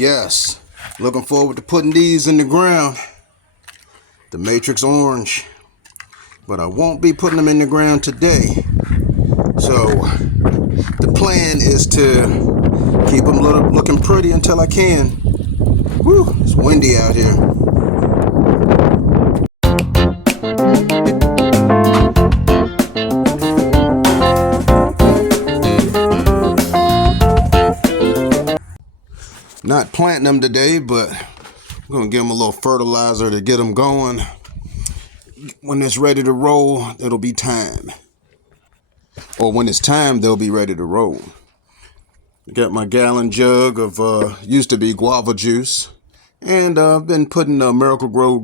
Yes, looking forward to putting these in the ground. The Matrix Orange. But I won't be putting them in the ground today. So the plan is to keep them looking pretty until I can. Woo, it's windy out here. Not planting them today, but I'm going to give them a little fertilizer to get them going. When it's ready to roll, it'll be time. Or when it's time, they'll be ready to roll. I got my gallon jug of used to be guava juice. And I've been putting Miracle-Gro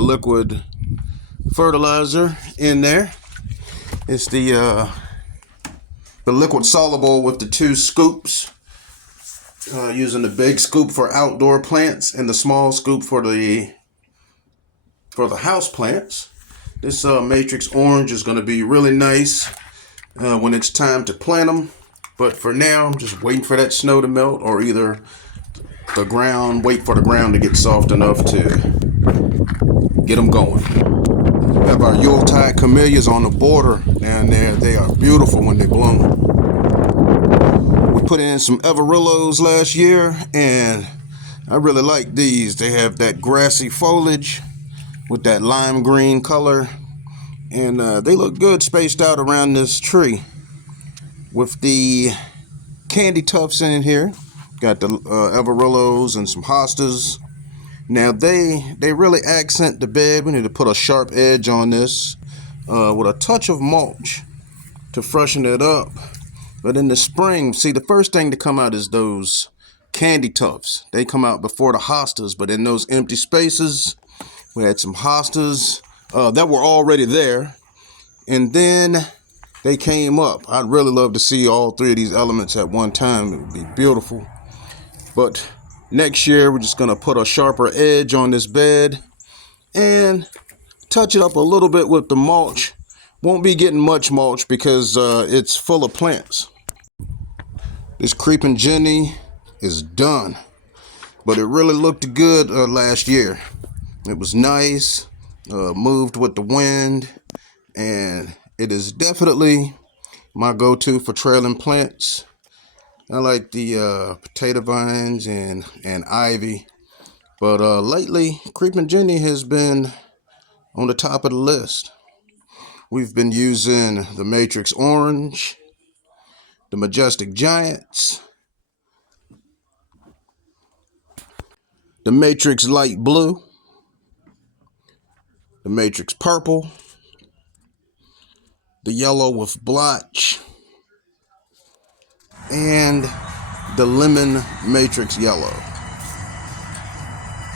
liquid fertilizer in there. It's the liquid soluble with the 2 scoops. Using the big scoop for outdoor plants and the small scoop for the house plants. This Matrix Orange is going to be really nice when it's time to plant them. But for now, I'm just waiting for that snow to melt, or either wait for the ground to get soft enough to get them going. We have our Yuletide camellias on the border down there. They are beautiful when they bloom. We put in some Everillos last year, and I really like these. They have that grassy foliage with that lime green color, and they look good spaced out around this tree. With the candy tufts in here, got the Everillos and some hostas. Now they really accent the bed. We need to put a sharp edge on this with a touch of mulch to freshen it up. But in the spring, see, the first thing to come out is those candy tufts. They come out before the hostas, but in those empty spaces, we had some hostas that were already there, and then they came up. I'd really love to see all 3 of these elements at one time. It would be beautiful. But next year, we're just going to put a sharper edge on this bed and touch it up a little bit with the mulch. Won't be getting much mulch because it's full of plants. This Creeping Jenny is done, but it really looked good last year. It was nice, moved with the wind, and it is definitely my go-to for trailing plants. I like the potato vines and ivy, but lately Creeping Jenny has been on the top of the list. We've been using the Matrix Orange, the Majestic Giants, the Matrix Light Blue, the Matrix Purple, the Yellow with Blotch, and the Lemon Matrix Yellow.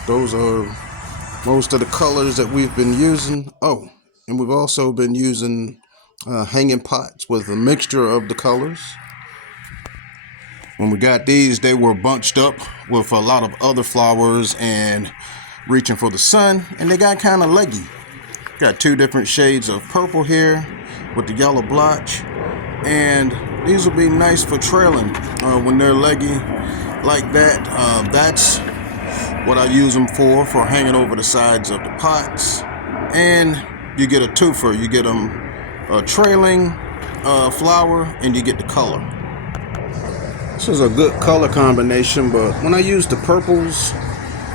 Those are most of the colors that we've been using. Oh, and we've also been using hanging pots with a mixture of the colors. When we got these, they were bunched up with a lot of other flowers and reaching for the sun, and they got kind of leggy. Got 2 different shades of purple here with the yellow blotch, and these will be nice for trailing when they're leggy like that. That's what I use them for hanging over the sides of the pots. And you get a twofer. You get them a trailing flower, and you get the color. This is a good color combination, but when I use the purples,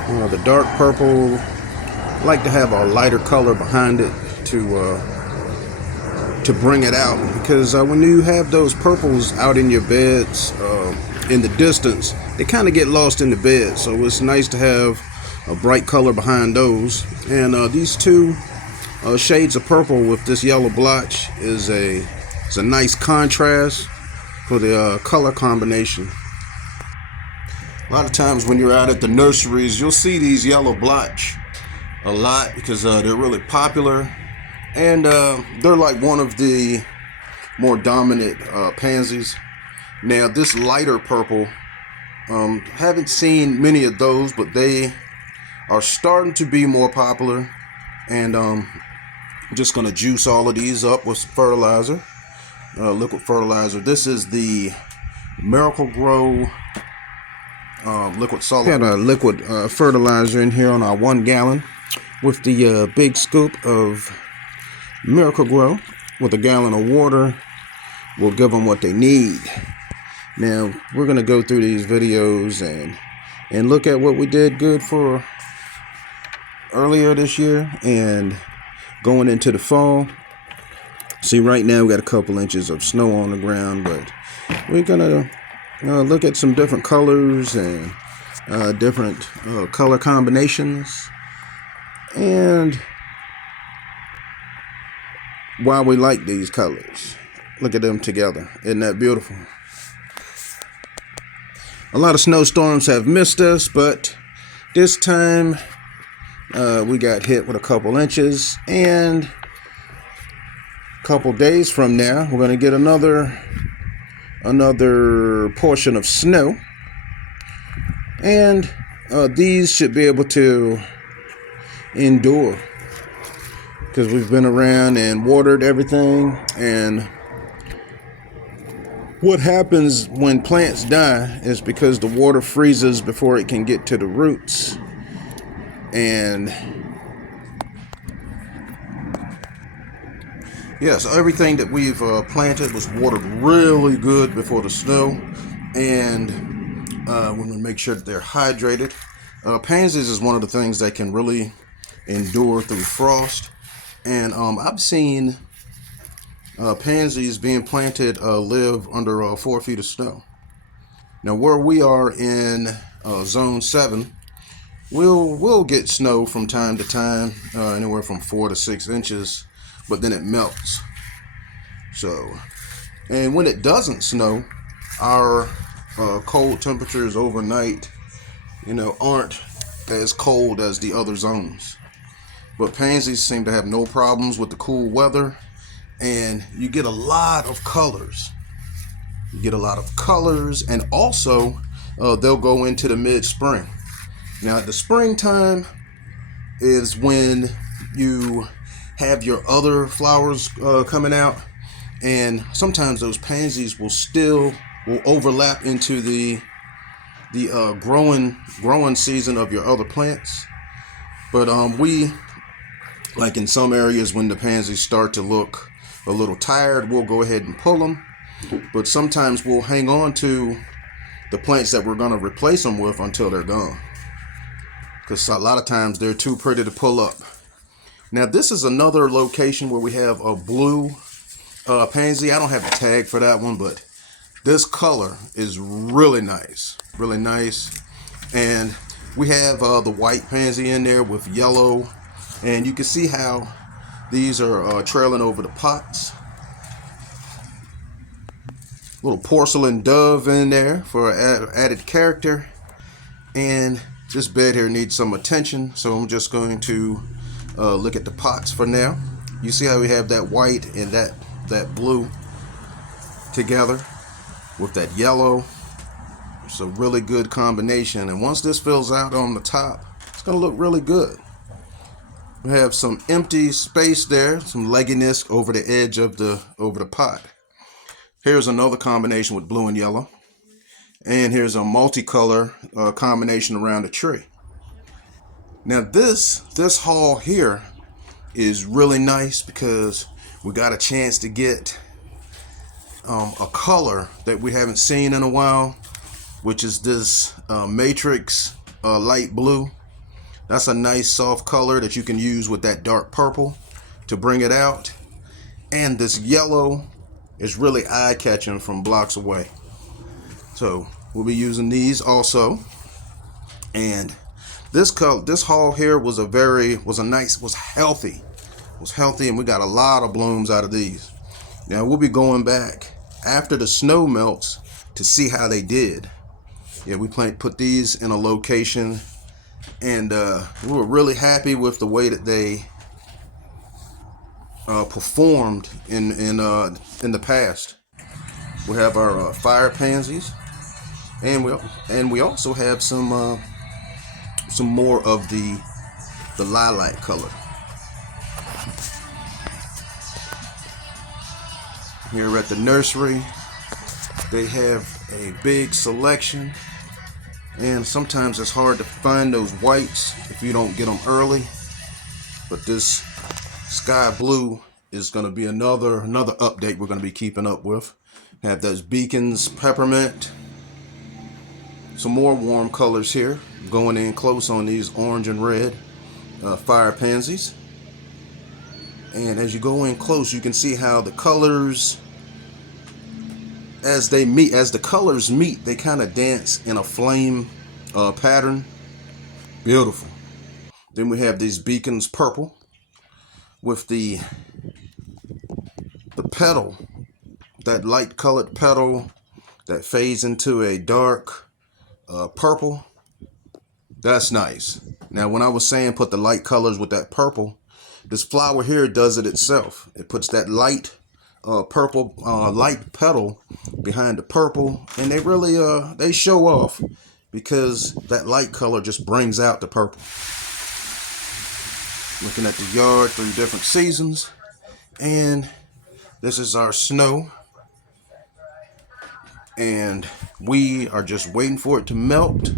the dark purple, I like to have a lighter color behind it to bring it out, because when you have those purples out in your beds in the distance, they kind of get lost in the bed. So it's nice to have a bright color behind those. And these 2 shades of purple with this yellow blotch is a nice contrast for the color combination. A lot of times when you're out at the nurseries, you'll see these yellow blotch a lot because they're really popular, and they're like one of the more dominant pansies. Now this lighter purple, haven't seen many of those, but they are starting to be more popular, and I'm just going to juice all of these up with fertilizer. Liquid fertilizer. This is the Miracle-Gro liquid solid. Got a liquid fertilizer in here on our 1 gallon with the big scoop of Miracle Grow. With a gallon of water, we'll give them what they need. Now we're gonna go through these videos and look at what we did good for earlier this year and going into the fall. See, right now we got a couple inches of snow on the ground, but we're gonna look at some different colors and different color combinations and why we like these colors. Look at them together. Isn't that beautiful? A lot of snowstorms have missed us, but this time we got hit with a couple inches, and a couple days from now we're going to get another portion of snow, and these should be able to endure because we've been around and watered everything. And what happens when plants die is because the water freezes before it can get to the roots, and yeah, so everything that we've planted was watered really good before the snow, and we want to make sure that they're hydrated. Pansies is one of the things that can really endure through frost, and I've seen pansies being planted live under 4 feet of snow. Now where we are in zone 7, we'll get snow from time to time, anywhere from 4 to 6 inches, but then it melts. So, and when it doesn't snow, our cold temperatures overnight, aren't as cold as the other zones. But pansies seem to have no problems with the cool weather, and you get a lot of colors. And also they'll go into the mid-spring. Now the springtime is when you have your other flowers coming out, and sometimes those pansies will overlap into the growing season of your other plants. But we, like in some areas, when the pansies start to look a little tired, we'll go ahead and pull them. But sometimes we'll hang on to the plants that we're going to replace them with until they're gone, because a lot of times they're too pretty to pull up. Now this is another location where we have a blue pansy. I don't have a tag for that one, but this color is really nice. And we have the white pansy in there with yellow, and you can see how these are trailing over the pots. Little porcelain dove in there for added character. And this bed here needs some attention, so I'm just going to look at the pots for now. You see how we have that white and that blue together with that yellow. It's a really good combination, and once this fills out on the top, it's going to look really good. We have some empty space there, some legginess over the edge of the pot. Here's another combination with blue and yellow, and here's a multicolor combination around the tree. Now this haul here is really nice because we got a chance to get a color that we haven't seen in a while, which is this matrix light blue. That's a nice soft color that you can use with that dark purple to bring it out. And this yellow is really eye-catching from blocks away. So we'll be using these also. And this haul here was healthy, and we got a lot of blooms out of these. Now we'll be going back after the snow melts to see how they did. Yeah, we put these in a location, and we were really happy with the way that they performed in the past. We have our fire pansies, and we also have some more of the lilac color. Here at the nursery, they have a big selection And sometimes it's hard to find those whites if you don't get them early. But this sky blue is going to be another update we're going to be keeping up with. Have those beacons, peppermint, some more warm colors here, going in close on these orange and red fire pansies. And as you go in close, you can see how the colors, as the colors meet, they kind of dance in a flame pattern. Beautiful. Then we have these beacons purple with the petal, that light colored petal that fades into a dark purple. That's nice. Now, when I was saying put the light colors with that purple, this flower here does it itself. It puts that light purple light petal behind the purple, and they really they show off because that light color just brings out the purple. Looking at the yard through different seasons, and this is our snow, and we are just waiting for it to melt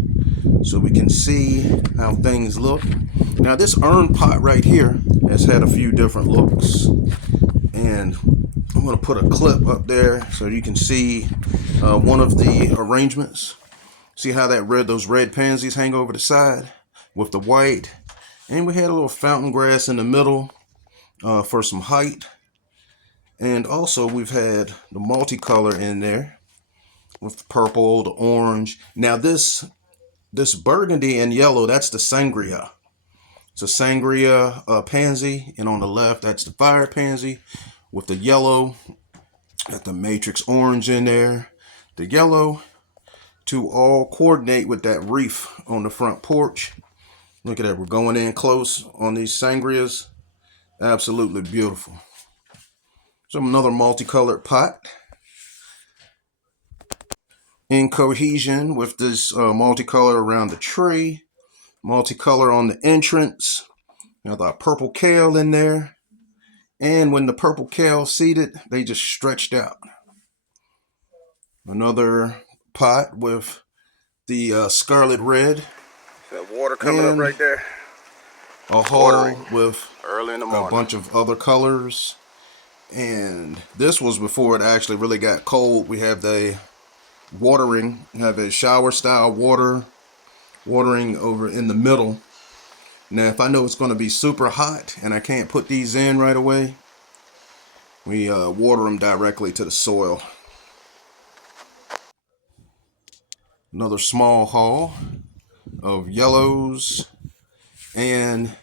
so we can see how things look. Now, this urn pot right here has had a few different looks, and I'm going to put a clip up there so you can see one of the arrangements. See how those red pansies hang over the side with the white, and we had a little fountain grass in the middle for some height. And also we've had the multicolor in there with the purple, the orange. Now this burgundy and yellow, that's the sangria. It's a sangria pansy, and on the left, that's the fire pansy with the yellow, got the matrix orange in there, the yellow, to all coordinate with that wreath on the front porch. Look at that, we're going in close on these sangrias. Absolutely beautiful. So another multicolored pot in cohesion with this multicolor around the tree, multicolor on the entrance. Got the purple kale in there, and when the purple kale seeded, they just stretched out. Another pot with the scarlet red. That water coming up right there. A hole with early in the morning. A bunch of other colors. And this was before it actually really got cold. We have the watering, have a shower style watering over in the middle. Now, if I know it's going to be super hot and I can't put these in right away, we water them directly to the soil. Another small haul of yellows, and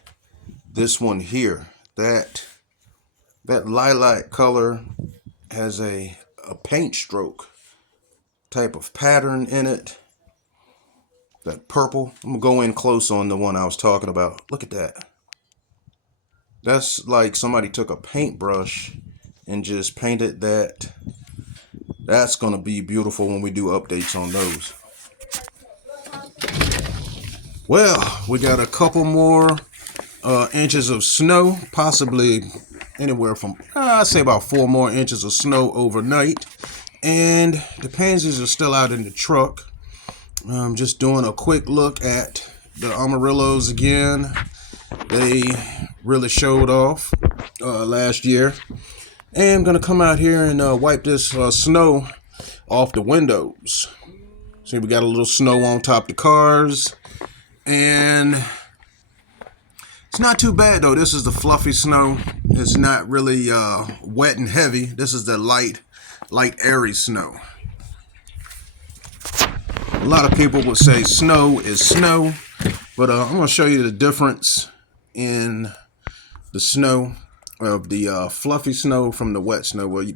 this one here, that lilac color has a paint stroke type of pattern in it. That purple, I'm gonna go in close on the one I was talking about. Look at that. That's like somebody took a paintbrush and just painted that. That's gonna be beautiful when we do updates on those. Well, we got a couple more inches of snow, possibly anywhere from, I'd say about 4 more inches of snow overnight. And the pansies are still out in the truck. I'm just doing a quick look at the Amarillos again. They really showed off last year. And I'm going to come out here and wipe this snow off the windows. See, we got a little snow on top of the cars. And it's not too bad, though. This is the fluffy snow. It's not really wet and heavy. This is the light, airy snow. A lot of people would say snow is snow, but I'm going to show you the difference in the snow of the fluffy snow from the wet snow. Well,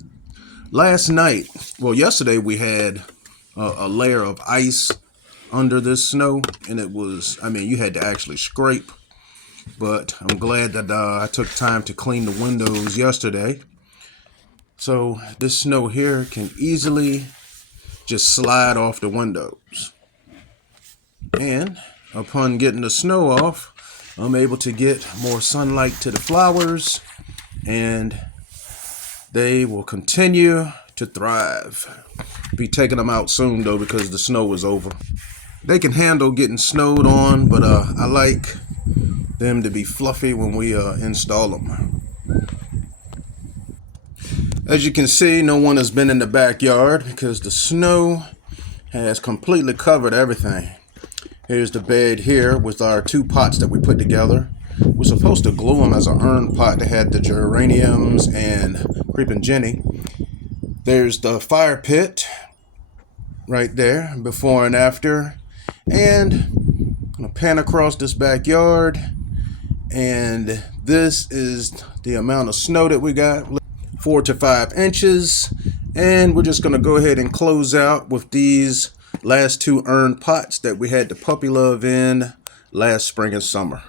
yesterday we had a layer of ice under this snow, and it was, you had to actually scrape, but I'm glad that I took time to clean the windows yesterday. So this snow here can easily just slide off the windows. And upon getting the snow off, I'm able to get more sunlight to the flowers, and they will continue to thrive. Be taking them out soon, though, because the snow is over. They can handle getting snowed on, but I like them to be fluffy when we install them. As you can see, no one has been in the backyard because the snow has completely covered everything. Here's the bed here with our 2 pots that we put together. We're supposed to glue them as an urn pot that had the geraniums and creeping Jenny. There's the fire pit right there, before and after. And I'm going to pan across this backyard. And this is the amount of snow that we got, 4 to 5 inches. And we're just going to go ahead and close out with these last 2 urn pots that we had the puppy love in last spring and summer.